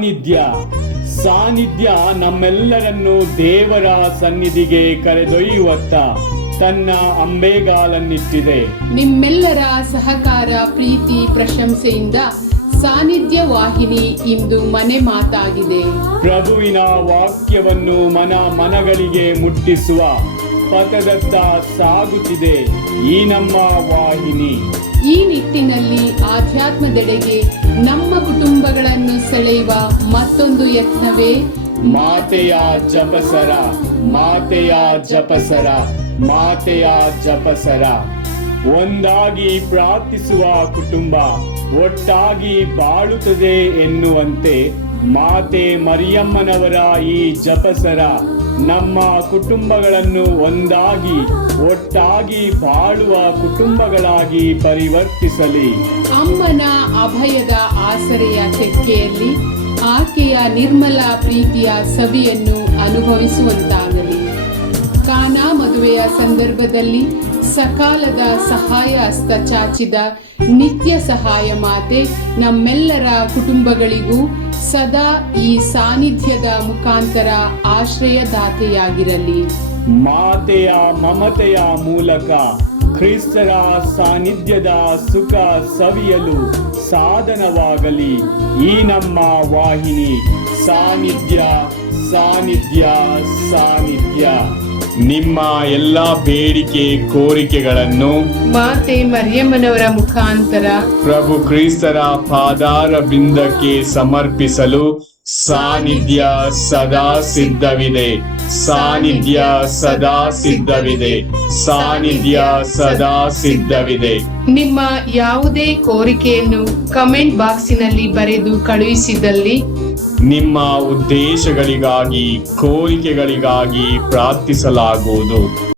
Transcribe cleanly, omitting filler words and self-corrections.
ಸಾನ್ನಿಧ್ಯ ನಮ್ಮೆಲ್ಲರನ್ನು ದೇವರ ಸನ್ನಿಧಿಗೆ ಕರೆದೊಯ್ಯುವತ್ತ ತನ್ನ ಅಂಬೆಗಾಲನ್ನಿಟ್ಟಿದೆ. ನಿಮ್ಮೆಲ್ಲರ ಸಹಕಾರ, ಪ್ರೀತಿ, ಪ್ರಶಂಸೆಯಿಂದ ಸಾನ್ನಿಧ್ಯ ವಾಹಿನಿ ಇಂದು ಮನೆ ಮಾತಾಗಿದೆ. ಪ್ರಭುವಿನ ವಾಕ್ಯವನ್ನು ಮನಗಳಿಗೆ ಮುಟ್ಟಿಸುವ ಪಥದತ್ತ ಸಾಗುತ್ತಿದೆ ಈ ನಮ್ಮ ವಾಹಿನಿ. ಈ ನಿಟ್ಟಿನಲ್ಲಿ ಆಧ್ಯಾತ್ಮದೆಡೆಗೆ ನಮ್ಮ ಕುಟುಂಬಗಳನ್ನು ಸೆಳೆಯುವ ಮತ್ತೊಂದು ಯತ್ನವೇ ಮಾತೆಯ ಜಪಸರ. ಒಂದಾಗಿ ಪ್ರಾರ್ಥಿಸುವ ಕುಟುಂಬ ಒಟ್ಟಾಗಿ ಬಾಳುತ್ತದೆ ಎನ್ನುವಂತೆ ಮಾತೆ ಮರಿಯಮ್ಮನವರ ಈ ಜಪಸರ ನಮ್ಮ ಕುಟುಂಬಗಳನ್ನು ಒಂದಾಗಿ ಒಟ್ಟಾಗಿ ಬಾಳುವ ಕುಟುಂಬಗಳಾಗಿ ಪರಿವರ್ತಿಸಲಿ. ಅಮ್ಮನ ಅಭಯದ ಆಸರೆಯ ತೆಕ್ಕೆಯಲ್ಲಿ ಆಕೆಯ ನಿರ್ಮಲ ಪ್ರೀತಿಯ ಸವಿಯನ್ನು ಅನುಭವಿಸುವಂತಾಗಲಿ. ಕಾನಾ ಮದುವೆಯ ಸಂದರ್ಭದಲ್ಲಿ ಸಕಾಲದ ಸಹಾಯ ಹಸ್ತ ಚಾಚಿದ ನಿತ್ಯ ಸಹಾಯ ಮಾತೆ ನಮ್ಮೆಲ್ಲರ ಕುಟುಂಬಗಳಿಗೂ ಸದಾ ಈ ಸಾನ್ನಿಧ್ಯದ ಮುಖಾಂತರ ಆಶ್ರಯದಾತೆಯಾಗಿರಲಿ. ಮಾತೆಯ ಮಮತೆಯ ಮೂಲಕ ಕ್ರಿಸ್ತರ ಸಾನ್ನಿಧ್ಯದ ಸುಖ ಸವಿಯಲು ಸಾಧನವಾಗಲಿ ಈ ನಮ್ಮ ವಾಹಿನಿ. ಸಾನ್ನಿಧ್ಯ. ನಿಮ್ಮ ಎಲ್ಲ ಬೇಡಿಕೆ ಕೋರಿಕೆಗಳನ್ನು ಮಾತೆ ಮರಿಯಮ್ಮನವರ ಮುಖಾಂತರ ಪ್ರಭು ಕ್ರಿಸ್ತರ ಪಾದಾರ ಬಿಂದಕ್ಕೆ ಸಮರ್ಪಿಸಲು ಸಾನ್ನಿಧ್ಯ ಸದಾ ಸಿದ್ಧವಿದೆ. ನಿಮ್ಮ ಯಾವುದೇ ಕೋರಿಕೆಯನ್ನು ಕಮೆಂಟ್ ಬಾಕ್ಸಿನಲ್ಲಿ ಬರೆದು ಕಳುಹಿಸಿದಲ್ಲಿ ನಿಮ್ಮ ಉದ್ದೇಶಗಳಿಗಾಗಿ ಕೋರಿಕೆಗಳಿಗಾಗಿ ಪ್ರಾರ್ಥಿಸಲಾಗುವುದು.